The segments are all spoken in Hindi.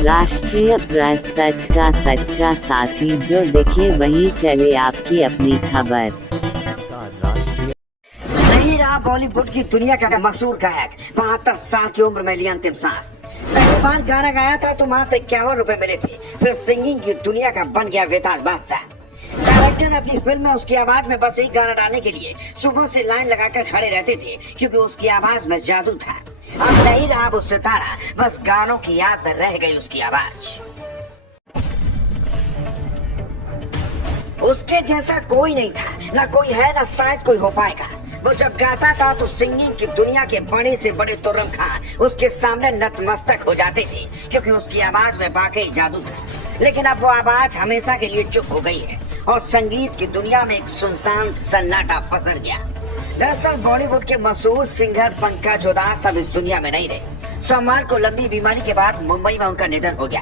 राष्ट्रीय प्रेस, सच का सच्चा साथी, जो दिखे वहीं चले आपकी अपनी खबर। नहीं रहा बॉलीवुड की दुनिया का मशहूर गायक, 72 साल की उम्र में लिया अंतिम सांस। पहली बार गाना गाया था तो मात्र 51 रुपए मिले थे, फिर सिंगिंग की दुनिया का बन गया बेताज बादशाह। डायरेक्टर ने अपनी फिल्म में उसकी आवाज में बस एक गाना डालने के लिए सुबह से लाइन लगाकर खड़े रहते थे, क्योंकि उसकी आवाज में जादू था। अब नहीं रहा वो सितारा, बस गानों की याद में रह गई उसकी आवाज। उसके जैसा कोई नहीं था, ना कोई है, ना शायद कोई हो पाएगा। वो जब गाता था तो सिंगिंग की दुनिया के बड़े से बड़े तुर्रम खान उसके सामने नतमस्तक हो जाते थे, क्योंकि उसकी आवाज में वाकई जादू था। लेकिन अब वो आवाज हमेशा के लिए चुप हो गई है और संगीत की दुनिया में एक सुनसान सन्नाटा पसर गया। दरअसल बॉलीवुड के मशहूर सिंगर पंकज उधास अब इस दुनिया में नहीं रहे। सोमवार को लंबी बीमारी के बाद मुंबई में उनका निधन हो गया।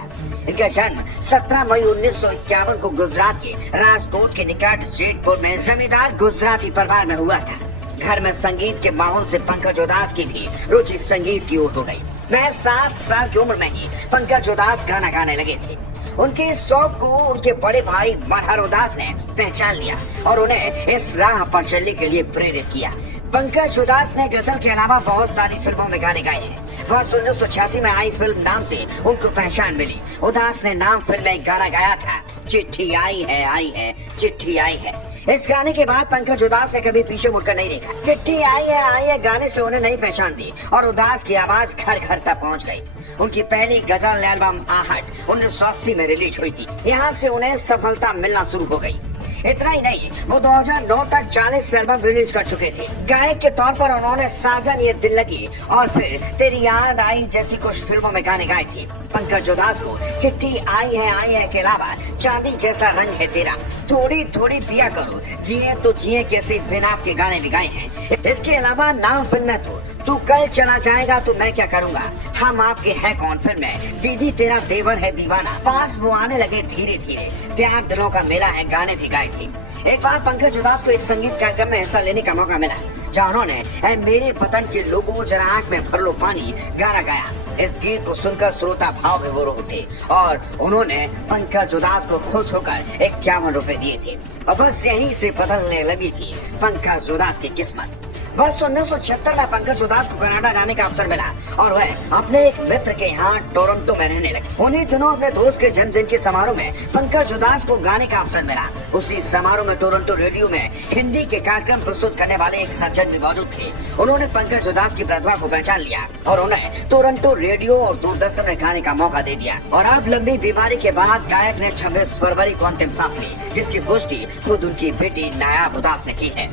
इनका जन्म 17 मई 1951 को गुजरात के राजकोट के निकट जेतपुर में जमींदार गुजराती परिवार में हुआ था। घर में संगीत के माहौल से पंकज उधास की भी रुचि संगीत की ओर हो गई। महज 7 साल की उम्र में ही पंकज उधास गाना गाने लगे थे। उनके इस शौक को उनके बड़े भाई मनहर उधास ने पहचान लिया और उन्हें इस राह पर चलने के लिए प्रेरित किया। पंकज उधास ने गजल के अलावा बहुत सारी फिल्मों में गाने गाए हैं। वर्ष 1986 में आई फिल्म नाम से उनको पहचान मिली। उधास ने नाम फिल्म में एक गाना गाया था, चिट्ठी आई है, चिट्ठी आई है। इस गाने के बाद पंकज उधास ने कभी पीछे मुड़कर नहीं देखा। चिट्ठी आई है गाने से उन्हें नहीं पहचान दी और उधास की आवाज घर घर तक पहुंच गई। उनकी पहली गजल एल्बम आहट 1980 में रिलीज हुई थी। यहाँ से उन्हें सफलता मिलना शुरू हो गई। इतना ही नहीं, वो 2009 तक 40 एल्बम रिलीज कर चुके थे। गायक के तौर पर उन्होंने साजन ये दिल लगी और फिर तेरी याद आई जैसी कुछ फिल्मों में गाने गाए थे। पंकज उधास को चिट्ठी आई है के अलावा चांदी जैसा रंग है तेरा, थोड़ी थोड़ी पिया करो, जिए तो जिए कैसे बिना आपके गाने भी गाए हैं। इसके अलावा नाम फिल्म है तो तू कल चला जाएगा तो मैं क्या करूँगा, हम आपके हैं कौन फिल्म में, दीदी तेरा देवर है दीवाना, पास वो आने लगे धीरे धीरे, प्यार दिलों का मेला है, गाने भी गाए थे। एक बार पंकज उधास को एक संगीत कार्यक्रम में हिस्सा लेने का मौका मिला, जहाँ उन्होंने ऐ मेरे वतन के लोगों जरा आंख में भर लो पानी गाना गाया। इस गीत को सुनकर श्रोता भाव विभोर उठे और उन्होंने पंकज उधास को खुश होकर 51 रुपए दिए थे। और बस यहीं से बदलने लगी थी पंकज उधास की किस्मत। वर्ष 1976 में पंकज उधास को कनाडा जाने का अवसर मिला और वह अपने एक मित्र के यहाँ टोरंटो में रहने लगे। उन्हीं दिनों अपने दोस्त के जन्मदिन के समारोह में पंकज उधास को गाने का अवसर मिला। उसी समारोह में टोरंटो रेडियो में हिंदी के कार्यक्रम प्रस्तुत करने वाले एक सज्जन भी मौजूद थे। उन्होंने पंकज उधास की प्रतिभा को पहचान लिया और उन्हें टोरंटो रेडियो और दूरदर्शन में गाने का मौका दे दिया। और अब लंबी बीमारी के बाद गायक ने 26 फरवरी को अंतिम सांस ली, जिसकी पुष्टि खुद उनकी बेटी नायाब उधास ने की है।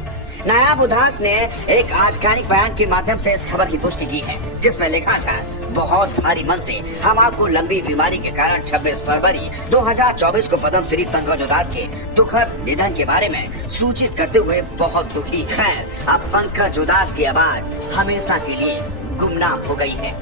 नायाब उधास ने एक आधिकारिक बयान के माध्यम से इस खबर की पुष्टि की है, जिसमें लिखा था, बहुत भारी मन से हम आपको लंबी बीमारी के कारण 26 फरवरी 2024 को पद्मश्री पंकज उधास के दुखद निधन के बारे में सूचित करते हुए बहुत दुखी। खैर, अब पंकज उधास की आवाज हमेशा के लिए गुमनाम हो गई है।